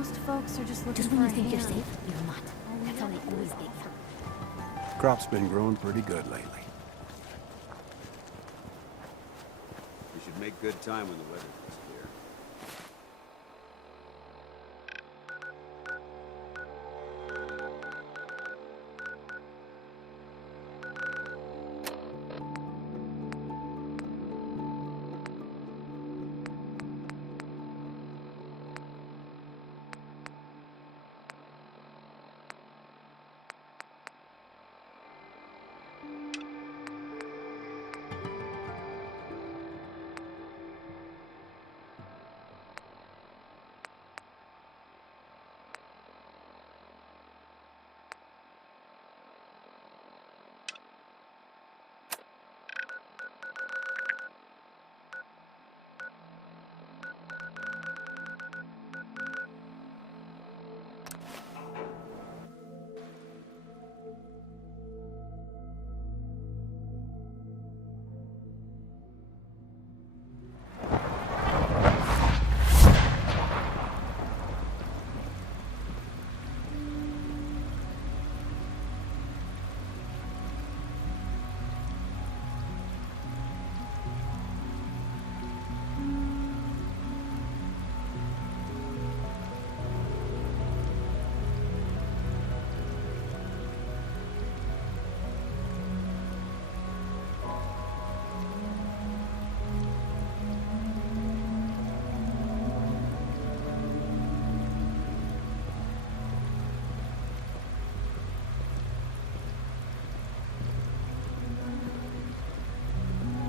Most folks are just looking Just for when a you think you're hand. safe, you're not. That's how they always get you. Crop's been growing pretty good lately. We should make good time when the weather gets clear.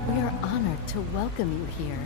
We are honored to welcome you here.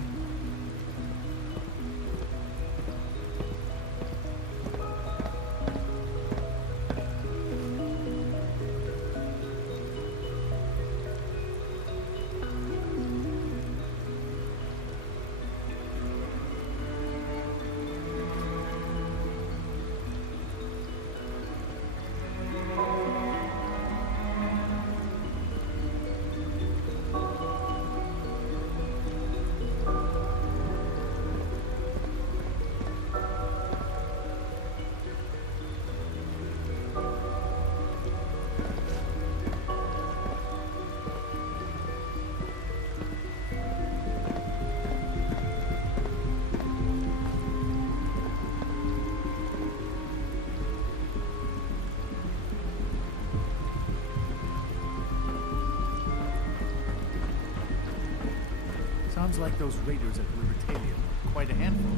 Sounds like those raiders at Libertalia were quite a handful.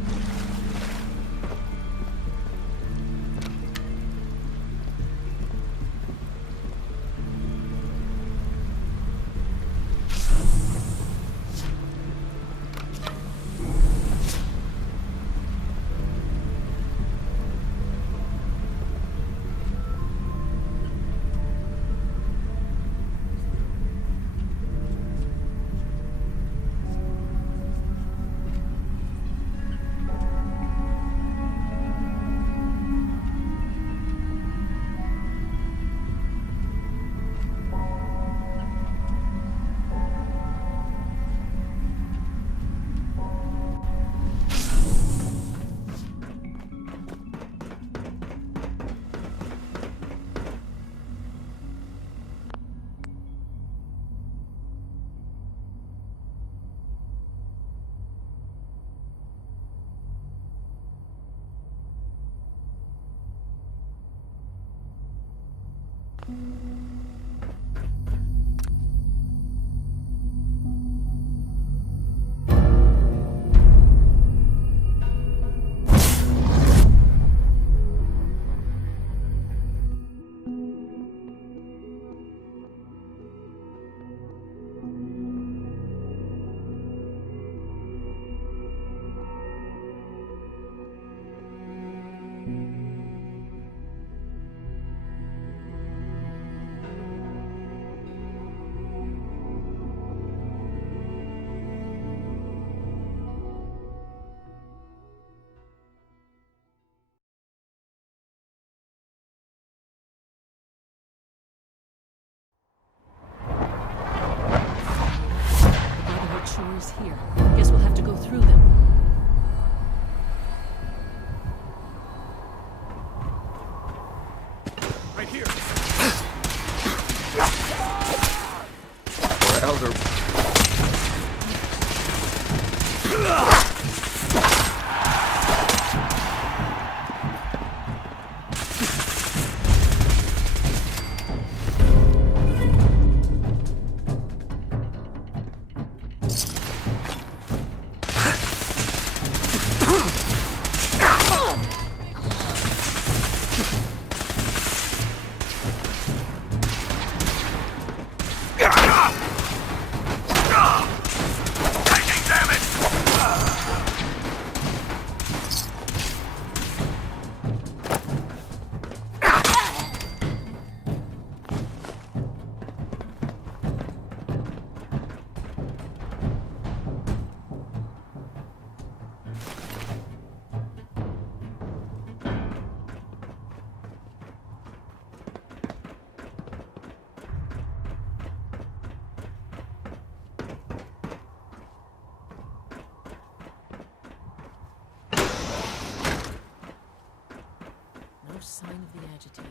No sign of the agitator.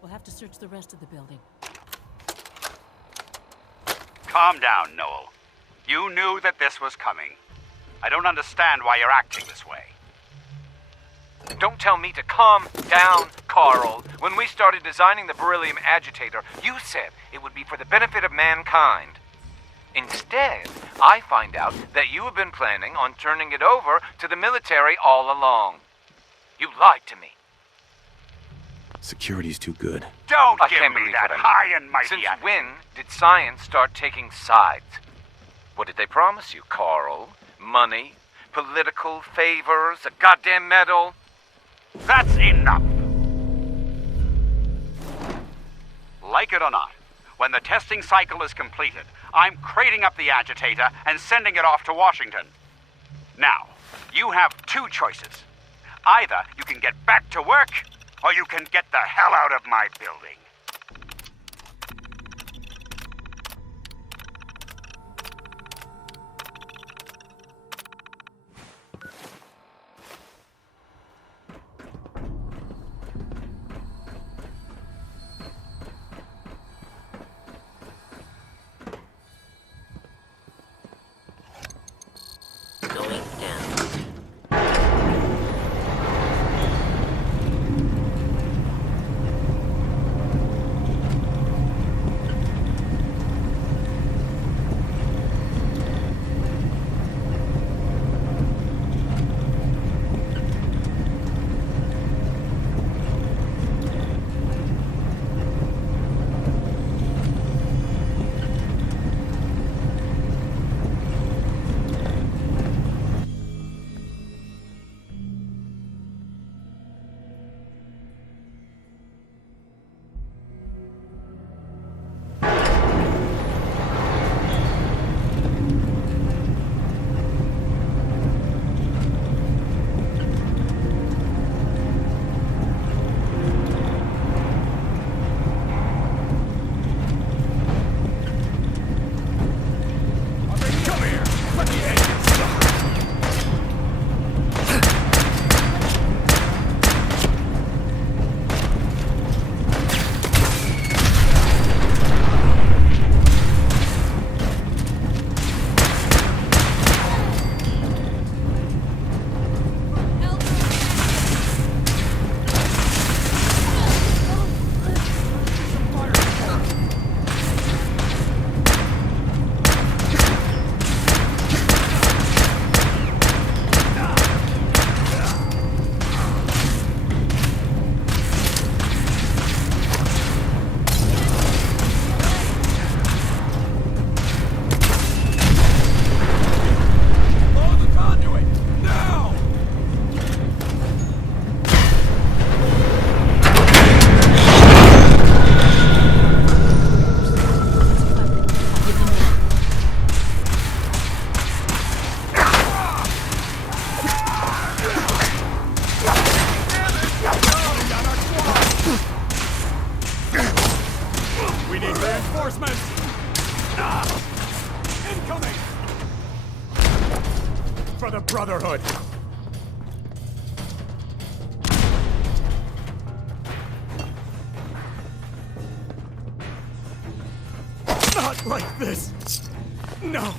We'll have to search the rest of the building. Calm down, Noel. You knew that this was coming. I don't understand why you're acting this way. Don't tell me to calm down, Carl. When we started designing the beryllium agitator, you said it would be for the benefit of mankind. Instead, I find out that you have been planning on turning it over to the military all along. You lied to me. Security's too good. Don't I give can't me believe that what I high hear. and mighty Since attitude. when did science start taking sides? What did they promise you, Carl? Money? Political favors? A goddamn medal? That's enough! Like it or not, when the testing cycle is completed, I'm crating up the agitator and sending it off to Washington. Now, you have two choices. Either you can get back to work, or you can get the hell out of my building. For the Brotherhood! Not like this! No!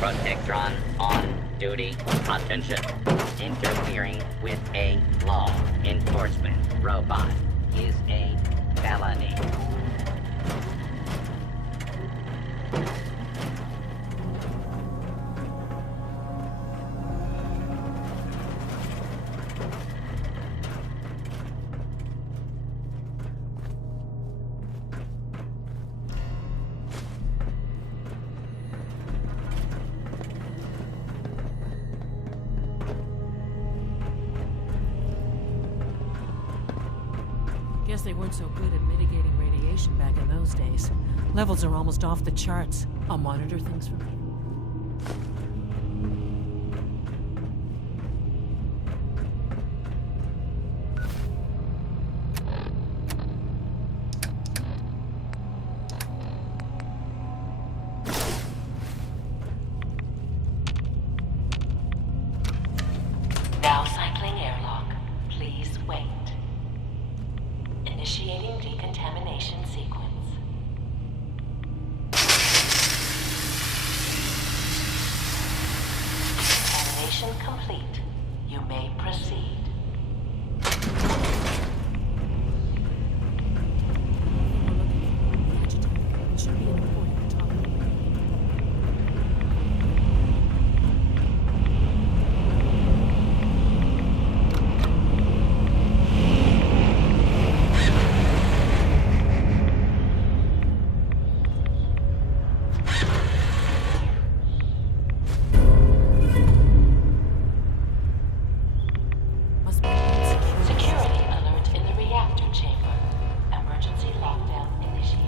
Protectron on duty. Attention. Interfering with a law enforcement robot is a felony. Guess they weren't so good at mitigating radiation back in those days. Levels are almost off the charts. I'll monitor things from here. Now cycling airlock. Please wait. Initiating decontamination sequence. Contamination complete. You may proceed. It should be an important topic. Must be insecure. Security alert in the reactor chamber. Emergency lockdown initiated.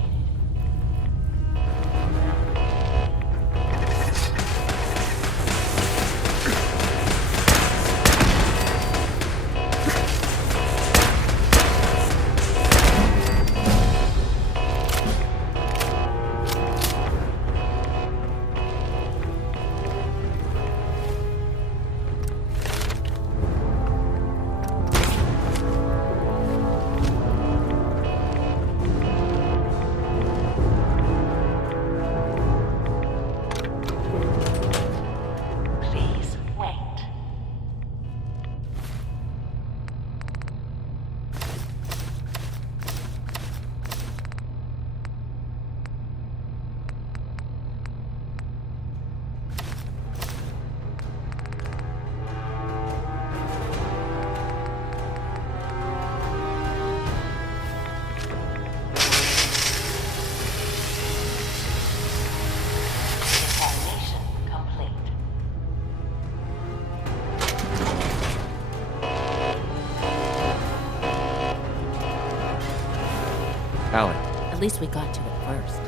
Please wait. Decontamination complete. Allie. At least we got to it first.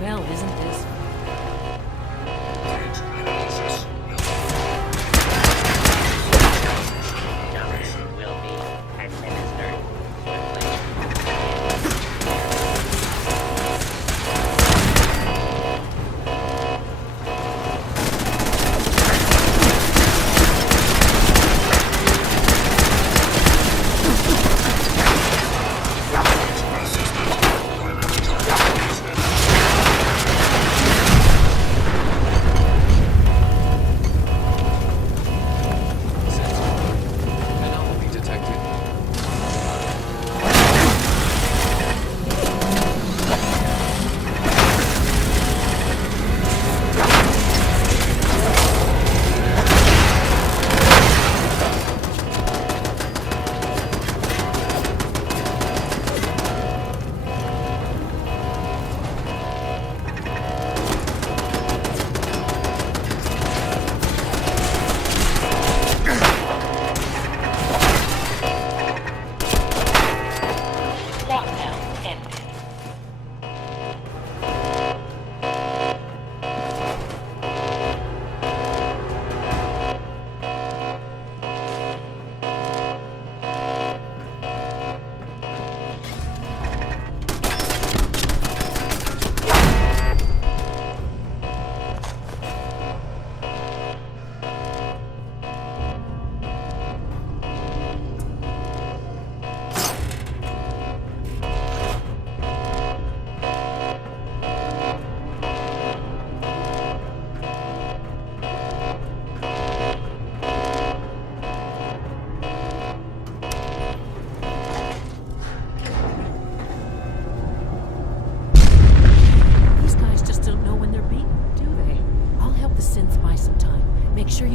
Well, isn't this? Dose will be administered quickly.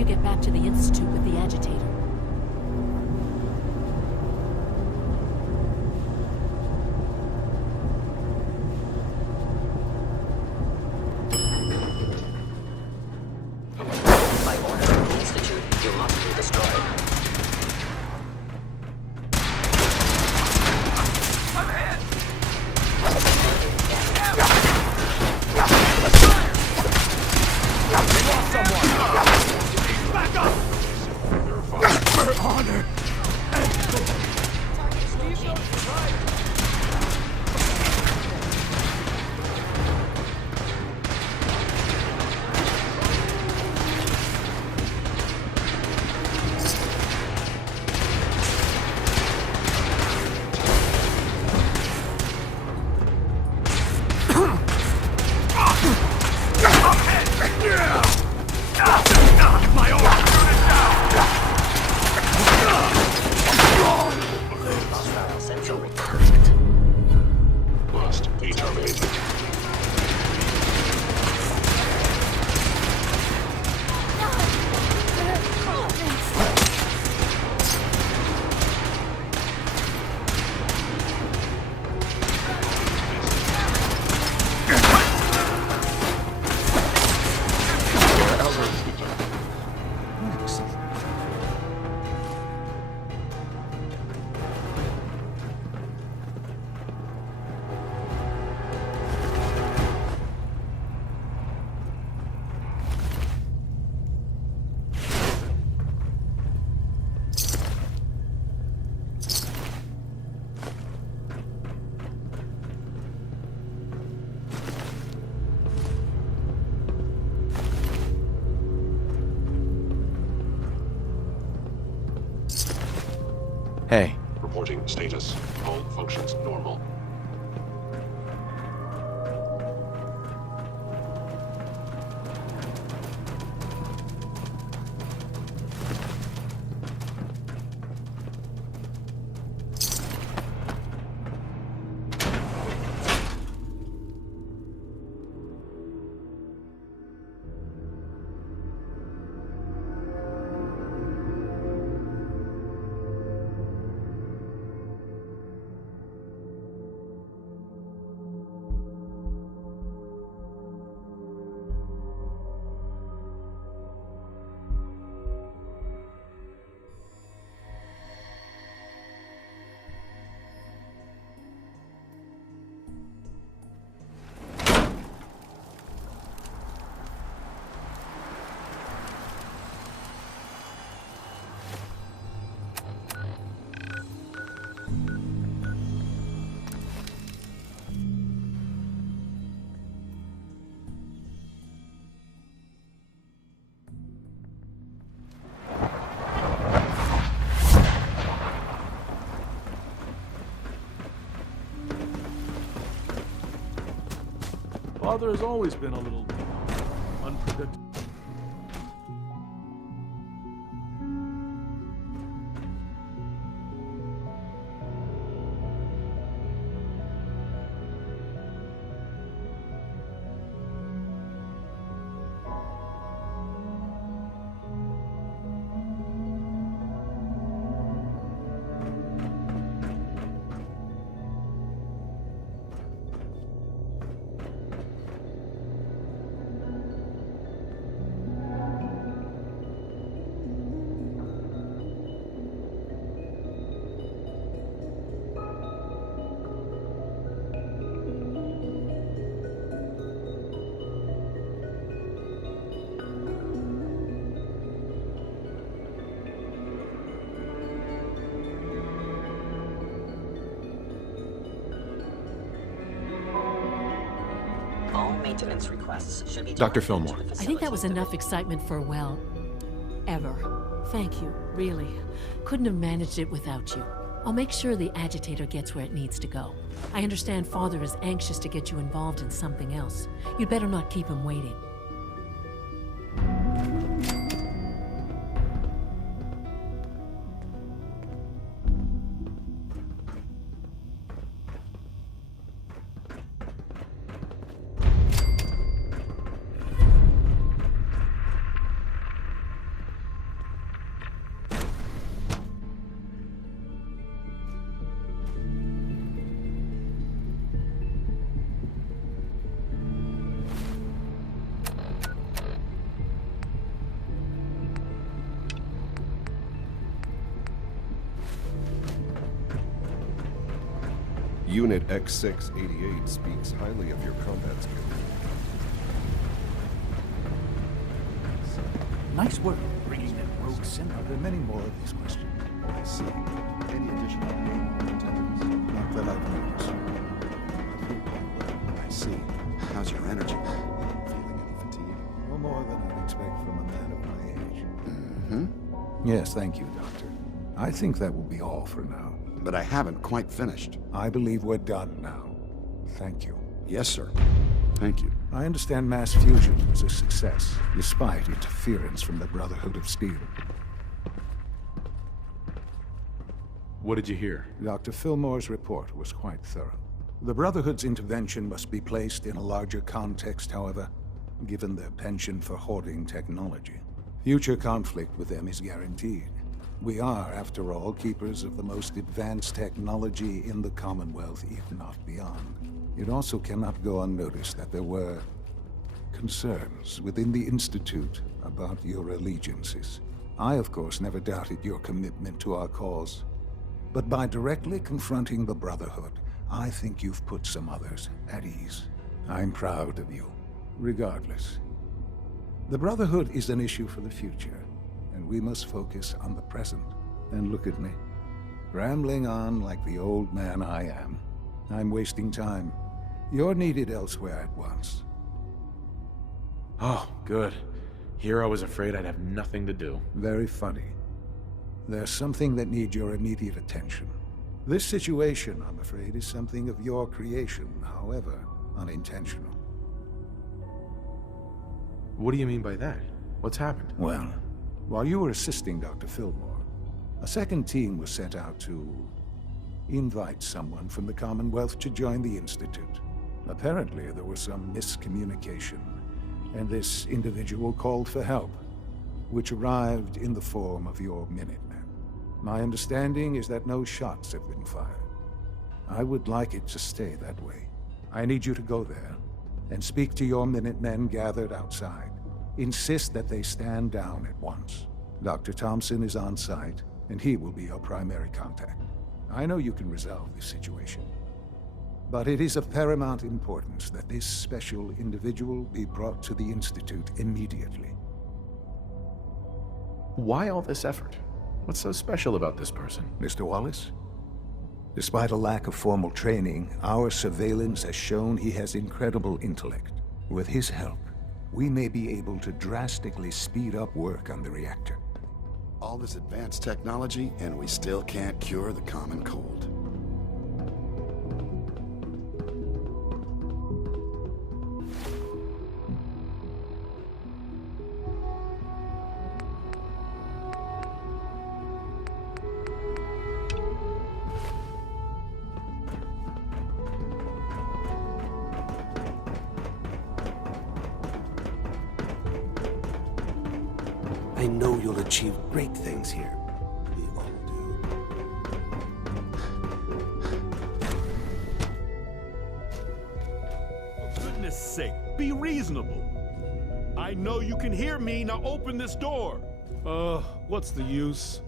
you get back to the Institute with the agitator. By order of the Institute, you must be destroyed. Hey. Reporting status. All functions normal. Father has always been a little unpredictable. All maintenance requests should be Dr. directed Fillmore. to the I think that was facility. enough excitement for, well, ever. Thank you, really. Couldn't have managed it without you. I'll make sure the agitator gets where it needs to go. I understand Father is anxious to get you involved in something else. You'd better not keep him waiting. Unit X688 speaks highly of your combat skills. Nice work bringing that rogue symbol. Are there many more of these questions? I see. Any additional pain or tenderness? Not that I've noticed. I feel quite well. I see. How's your energy? Feeling any fatigue? No more than I'd expect from a man of my age. Mm-hmm. Yes, thank you, Doctor. I think that will be all for now. But I haven't quite finished. I believe we're done now. Thank you. Yes, sir. Thank you. I understand mass fusion was a success, despite interference from the Brotherhood of Steel. What did you hear? Dr. Fillmore's report was quite thorough. The Brotherhood's intervention must be placed in a larger context, however, given their penchant for hoarding technology. Future conflict with them is guaranteed. We are, after all, keepers of the most advanced technology in the Commonwealth, if not beyond. It also cannot go unnoticed that there were concerns within the Institute about your allegiances. I, of course, never doubted your commitment to our cause. But by directly confronting the Brotherhood, I think you've put some others at ease. I'm proud of you, regardless. The Brotherhood is an issue for the future, and we must focus on the present. And look at me, rambling on like the old man I am. I'm wasting time. You're needed elsewhere at once. Oh, good. Here I was afraid I'd have nothing to do. Very funny. There's something that needs your immediate attention. This situation, I'm afraid, is something of your creation, however unintentional. What do you mean by that? What's happened? Well, while you were assisting Dr. Fillmore, a second team was sent out to invite someone from the Commonwealth to join the Institute. Apparently, there was some miscommunication, and this individual called for help, which arrived in the form of your Minutemen. My understanding is that no shots have been fired. I would like it to stay that way. I need you to go there and speak to your Minutemen gathered outside. Insist that they stand down at once. Dr. Thompson is on site, and he will be your primary contact. I know you can resolve this situation, but it is of paramount importance that this special individual be brought to the Institute immediately. Why all this effort? What's so special about this person? Mr. Wallace? Despite a lack of formal training, our surveillance has shown he has incredible intellect. With his help, we may be able to drastically speed up work on the reactor. All this advanced technology, and we still can't cure the common cold. I know you'll achieve great things here. We all do. For goodness sake, be reasonable. I know you can hear me, now open this door. What's the use?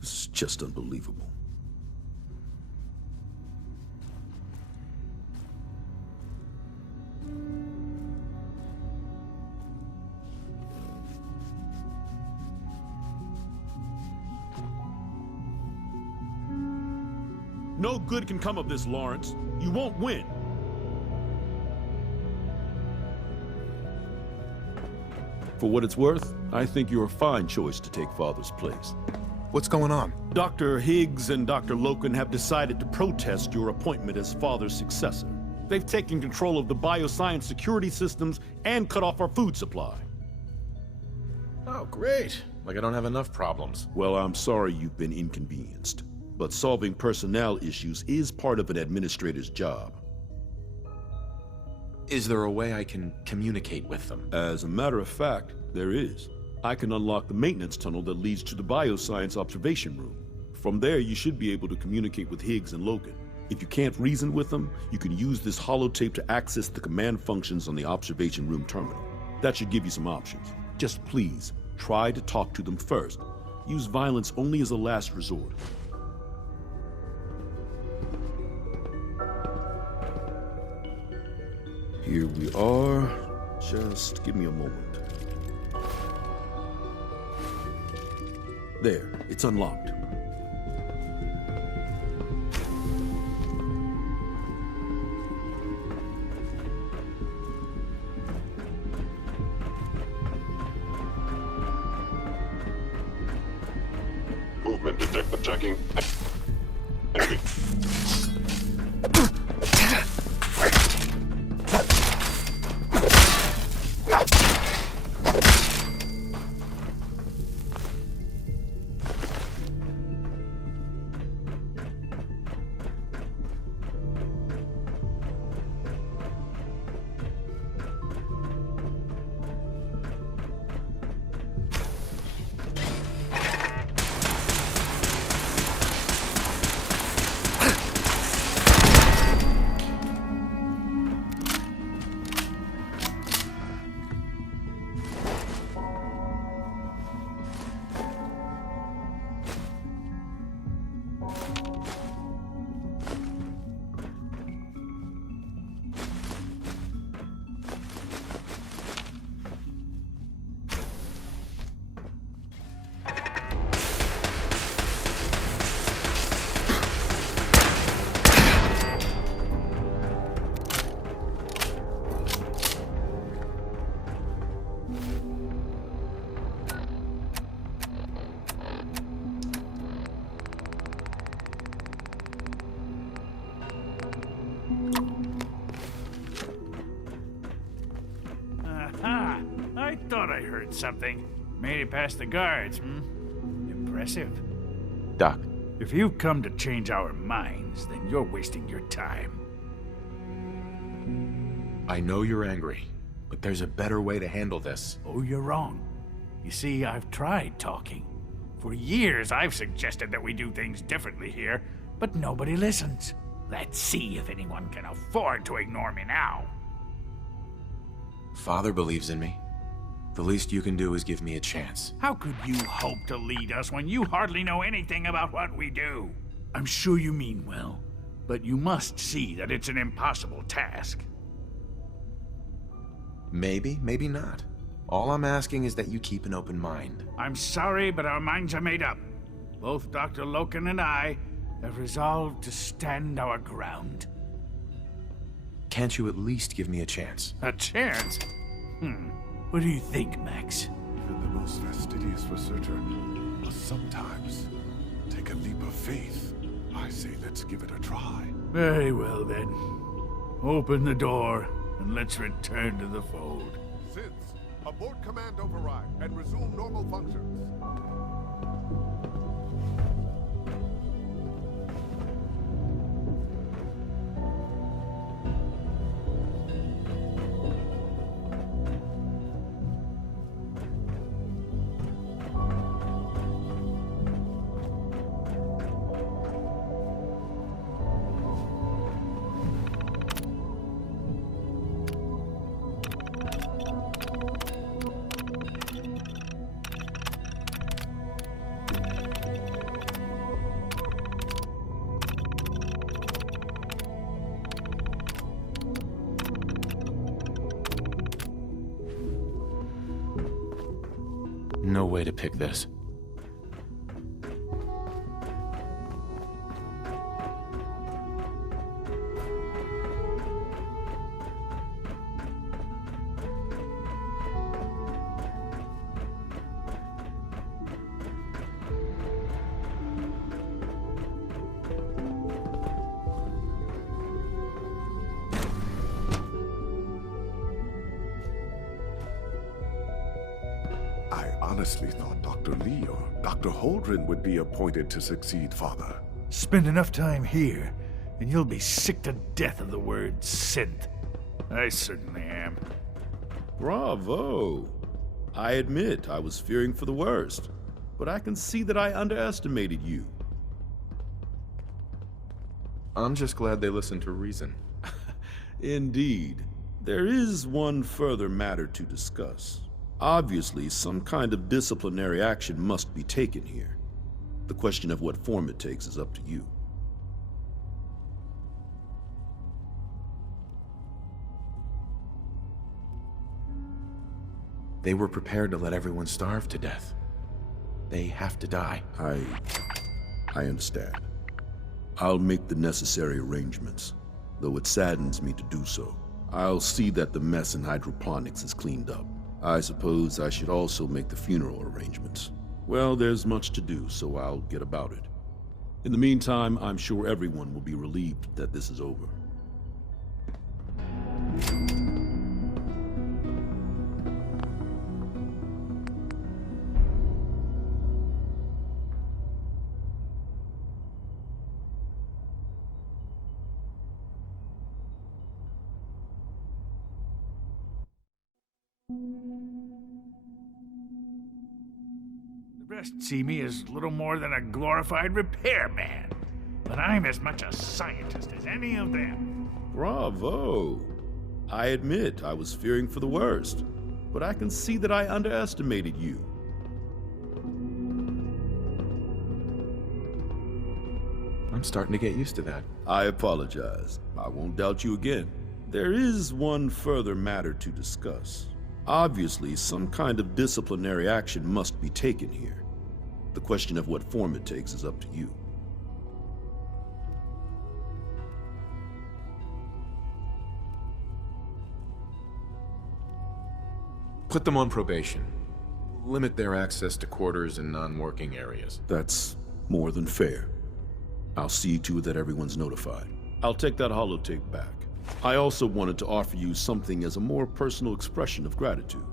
This is just unbelievable. No good can come of this, Lawrence. You won't win. For what it's worth, I think you're a fine choice to take Father's place. What's going on? Dr. Higgs and Dr. Loken have decided to protest your appointment as Father's successor. They've taken control of the bioscience security systems and cut off our food supply. Oh, great. Like I don't have enough problems. Well, I'm sorry you've been inconvenienced, but solving personnel issues is part of an administrator's job. Is there a way I can communicate with them? As a matter of fact, there is. I can unlock the maintenance tunnel that leads to the bioscience observation room. From there, you should be able to communicate with Higgs and Logan. If you can't reason with them, you can use this holotape to access the command functions on the observation room terminal. That should give you some options. Just please, try to talk to them first. Use violence only as a last resort. Here we are. Just give me a moment. There, it's unlocked. Movement detector checking. Enemy. I thought I heard something. Made it past the guards, Impressive. Doc. If you've come to change our minds, then you're wasting your time. I know you're angry, but there's a better way to handle this. Oh, you're wrong. You see, I've tried talking. For years, I've suggested that we do things differently here, but nobody listens. Let's see if anyone can afford to ignore me now. Father believes in me. The least you can do is give me a chance. How could you hope to lead us when you hardly know anything about what we do? I'm sure you mean well, but you must see that it's an impossible task. Maybe, maybe not. All I'm asking is that you keep an open mind. I'm sorry, but our minds are made up. Both Dr. Loken and I have resolved to stand our ground. Can't you at least give me a chance? A chance? What do you think, Max? Even the most fastidious researcher must sometimes take a leap of faith. I say let's give it a try. Very well, then. Open the door, and let's return to the fold. Since, abort command override and resume normal functions. No way to pick this. I honestly thought Dr. Lee or Dr. Holdren would be appointed to succeed Father. Spend enough time here, and you'll be sick to death of the word synth. I certainly am. Bravo! I admit I was fearing for the worst, but I can see that I underestimated you. I'm just glad they listened to reason. Indeed. There is one further matter to discuss. Obviously, some kind of disciplinary action must be taken here. The question of what form it takes is up to you. They were prepared to let everyone starve to death. They have to die. I understand. I'll make the necessary arrangements, though it saddens me to do so. I'll see that the mess in hydroponics is cleaned up. I suppose I should also make the funeral arrangements. Well, there's much to do, so I'll get about it. In the meantime, I'm sure everyone will be relieved that this is over. The rest see me as little more than a glorified repairman, but I'm as much a scientist as any of them. Bravo! I admit I was fearing for the worst, but I can see that I underestimated you. I'm starting to get used to that. I apologize. I won't doubt you again. There is one further matter to discuss. Obviously, some kind of disciplinary action must be taken here. The question of what form it takes is up to you. Put them on probation. Limit their access to quarters and non-working areas. That's more than fair. I'll see to it that everyone's notified. I'll take that holotape back. I also wanted to offer you something as a more personal expression of gratitude.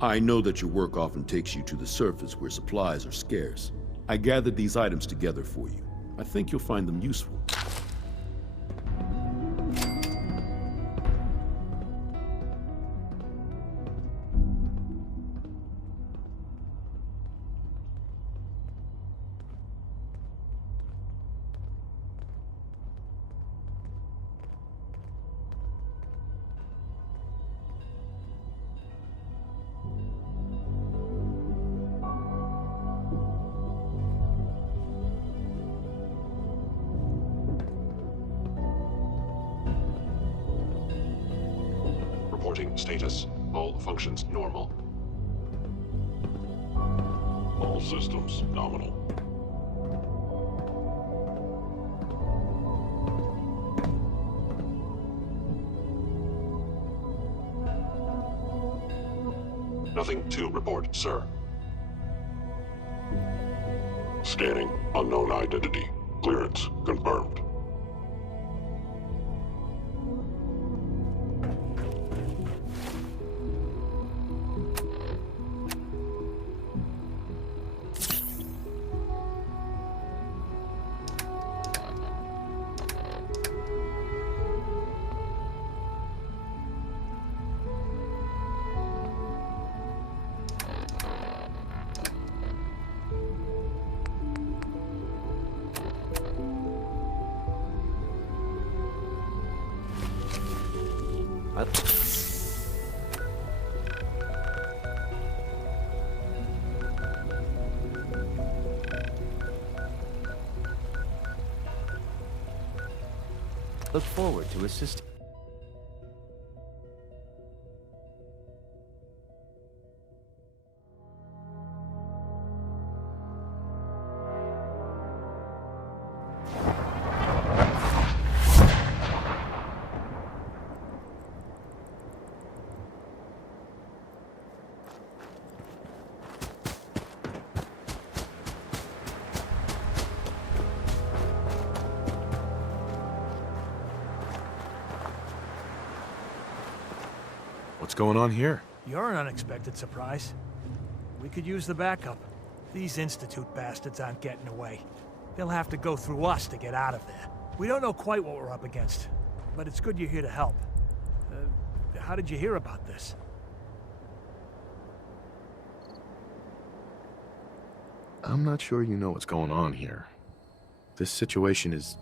I know that your work often takes you to the surface where supplies are scarce. I gathered these items together for you. I think you'll find them useful. Reporting status. All functions normal. All systems nominal. Nothing to report, sir. Scanning. Unknown identity. Clearance confirmed. Look forward to assisting. What's going on here? You're an unexpected surprise. We could use the backup. These Institute bastards aren't getting away. They'll have to go through us to get out of there. We don't know quite what we're up against, but it's good you're here to help. How did you hear about this? I'm not sure you know what's going on here. This situation is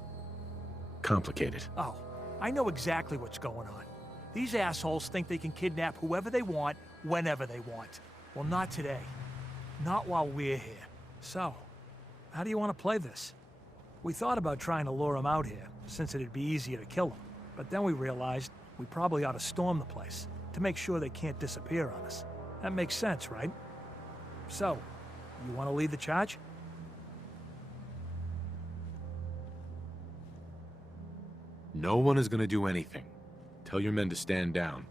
complicated. Oh, I know exactly what's going on. These assholes think they can kidnap whoever they want, whenever they want. Well, not today. Not while we're here. So, how do you want to play this? We thought about trying to lure them out here, since it'd be easier to kill them. But then we realized we probably ought to storm the place, to make sure they can't disappear on us. That makes sense, right? So, you want to lead the charge? No one is gonna do anything. Tell your men to stand down.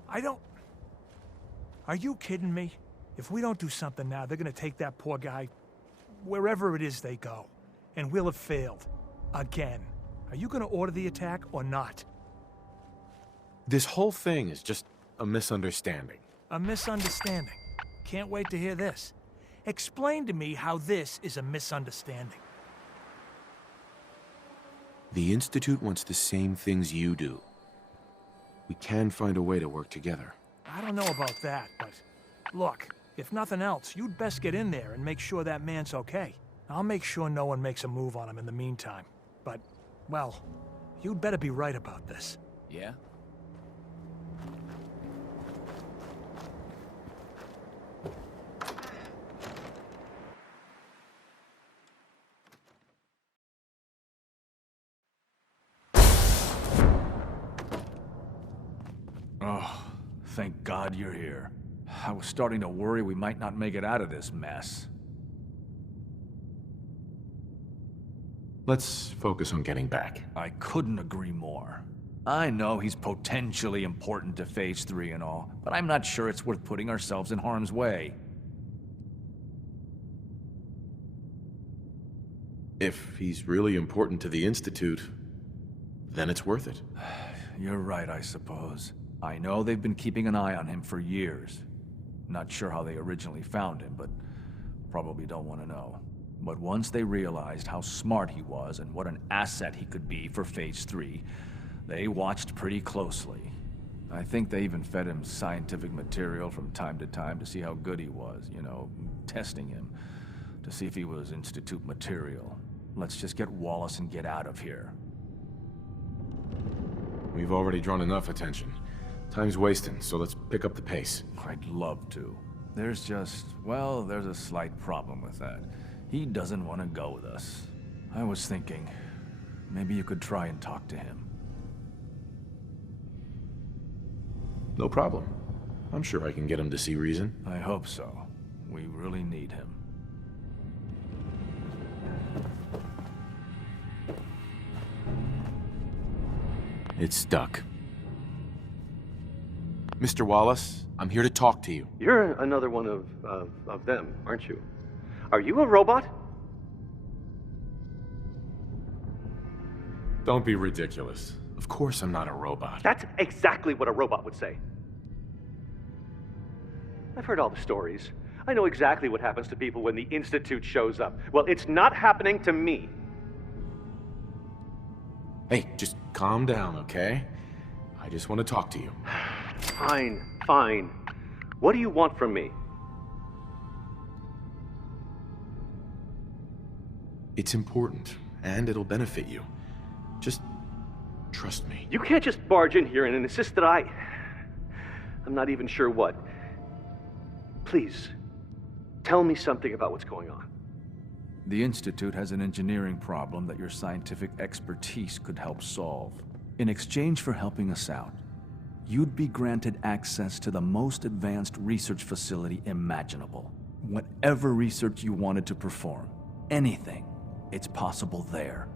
Are you kidding me? If we don't do something now, they're gonna take that poor guy wherever it is they go. And we'll have failed. Again. Are you gonna order the attack or not? This whole thing is just a misunderstanding. A misunderstanding. Can't wait to hear this. Explain to me how this is a misunderstanding. The Institute wants the same things you do. We can find a way to work together. I don't know about that, but look, if nothing else, you'd best get in there and make sure that man's okay. I'll make sure no one makes a move on him in the meantime. But, well, you'd better be right about this. Yeah? Oh, thank God you're here. I was starting to worry we might not make it out of this mess. Let's focus on getting back. I couldn't agree more. I know he's potentially important to Phase 3 and all, but I'm not sure it's worth putting ourselves in harm's way. If he's really important to the Institute, then it's worth it. You're right, I suppose. I know they've been keeping an eye on him for years. Not sure how they originally found him, but probably don't want to know. But once they realized how smart he was and what an asset he could be for Phase 3, they watched pretty closely. I think they even fed him scientific material from time to time to see how good he was, you know, testing him, to see if he was Institute material. Let's just get Wallace and get out of here. We've already drawn enough attention. Time's wasting, so let's pick up the pace. I'd love to. There's a slight problem with that. He doesn't want to go with us. I was thinking, maybe you could try and talk to him. No problem. I'm sure I can get him to see reason. I hope so. We really need him. It's stuck. Mr. Wallace, I'm here to talk to you. You're another one of them, aren't you? Are you a robot? Don't be ridiculous. Of course I'm not a robot. That's exactly what a robot would say. I've heard all the stories. I know exactly what happens to people when the Institute shows up. Well, it's not happening to me. Hey, just calm down, okay? I just want to talk to you. Fine, fine. What do you want from me? It's important, and it'll benefit you. Just trust me. You can't just barge in here and insist that I'm not even sure what. Please, tell me something about what's going on. The Institute has an engineering problem that your scientific expertise could help solve. In exchange for helping us out, you'd be granted access to the most advanced research facility imaginable. Whatever research you wanted to perform, anything, it's possible there.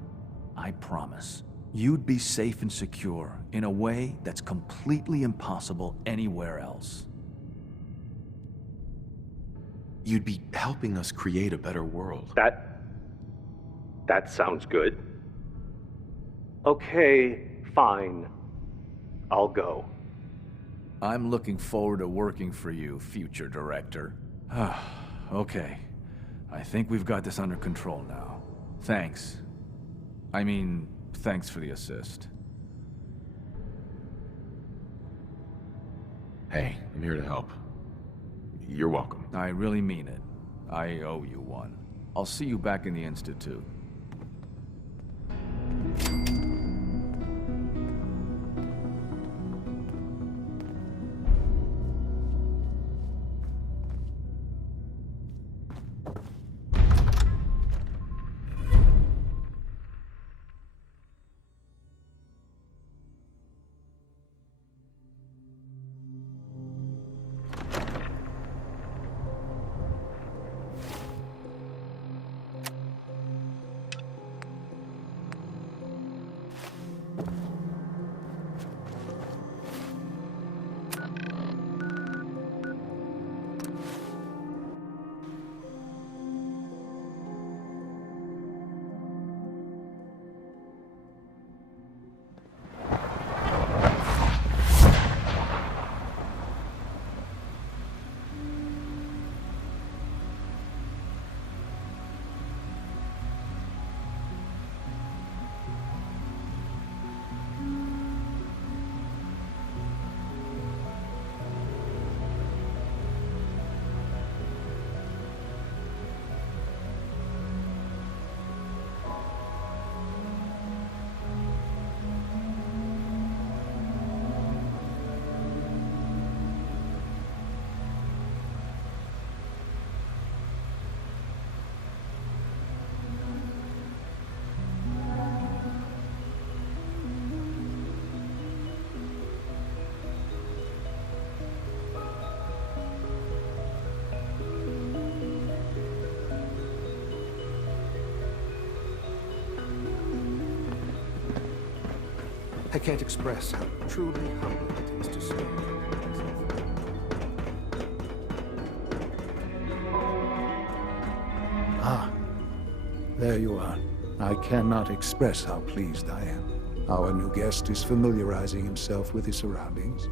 I promise. You'd be safe and secure in a way that's completely impossible anywhere else. You'd be helping us create a better world. That sounds good. Okay, fine. I'll go. I'm looking forward to working for you, future director. Okay. I think we've got this under control now. Thanks. Thanks for the assist. Hey, I'm here to help. You're welcome. I really mean it. I owe you one. I'll see you back in the Institute. I can't express how truly humbling it is to serve. Ah, there you are. I cannot express how pleased I am. Our new guest is familiarizing himself with his surroundings.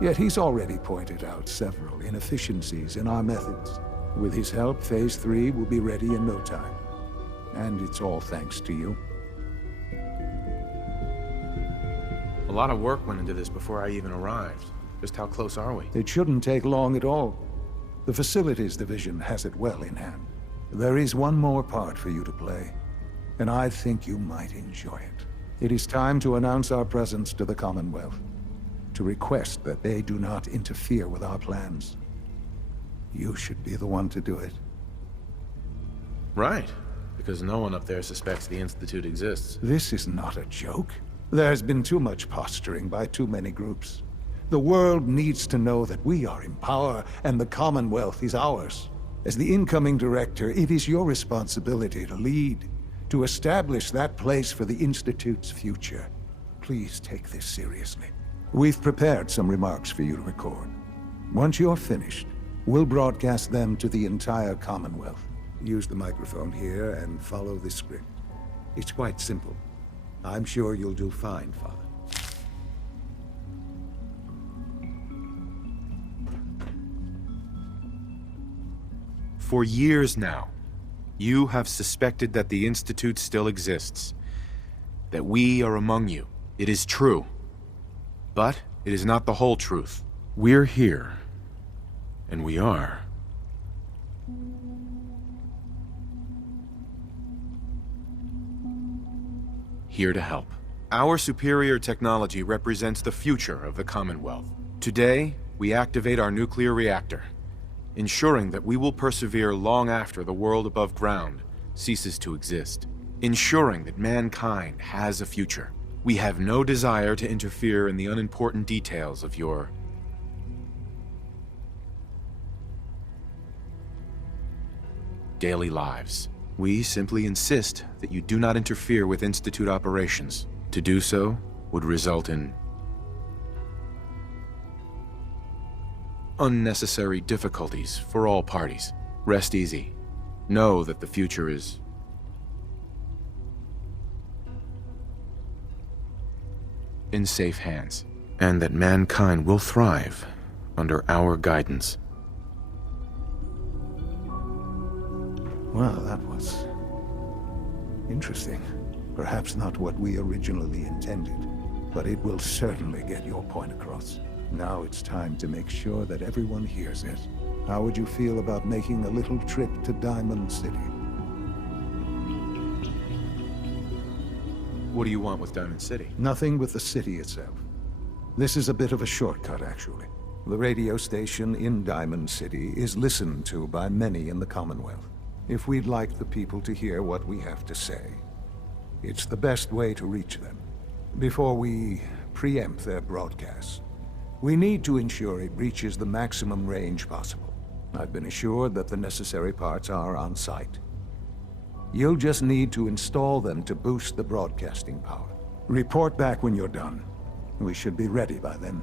Yet he's already pointed out several inefficiencies in our methods. With his help, Phase 3 will be ready in no time. And it's all thanks to you. A lot of work went into this before I even arrived. Just how close are we? It shouldn't take long at all. The Facilities Division has it well in hand. There is one more part for you to play, and I think you might enjoy it. It is time to announce our presence to the Commonwealth, to request that they do not interfere with our plans. You should be the one to do it. Right, because no one up there suspects the Institute exists. This is not a joke. There's been too much posturing by too many groups. The world needs to know that we are in power and the Commonwealth is ours. As the incoming director, it is your responsibility to lead, to establish that place for the Institute's future. Please take this seriously. We've prepared some remarks for you to record. Once you're finished, we'll broadcast them to the entire Commonwealth. Use the microphone here and follow the script. It's quite simple. I'm sure you'll do fine, Father. For years now, you have suspected that the Institute still exists. That we are among you. It is true. But it is not the whole truth. We're here. And we are. Here to help. Our superior technology represents the future of the Commonwealth. Today, we activate our nuclear reactor, ensuring that we will persevere long after the world above ground ceases to exist. Ensuring that mankind has a future. We have no desire to interfere in the unimportant details of your daily lives. We simply insist that you do not interfere with Institute operations. To do so would result in unnecessary difficulties for all parties. Rest easy. Know that the future is in safe hands, and that mankind will thrive under our guidance. Well, that was interesting. Perhaps not what we originally intended, but it will certainly get your point across. Now it's time to make sure that everyone hears it. How would you feel about making a little trip to Diamond City? What do you want with Diamond City? Nothing with the city itself. This is a bit of a shortcut, actually. The radio station in Diamond City is listened to by many in the Commonwealth. If we'd like the people to hear what we have to say, it's the best way to reach them. Before we preempt their broadcasts, we need to ensure it reaches the maximum range possible. I've been assured that the necessary parts are on site. You'll just need to install them to boost the broadcasting power. Report back when you're done. We should be ready by then.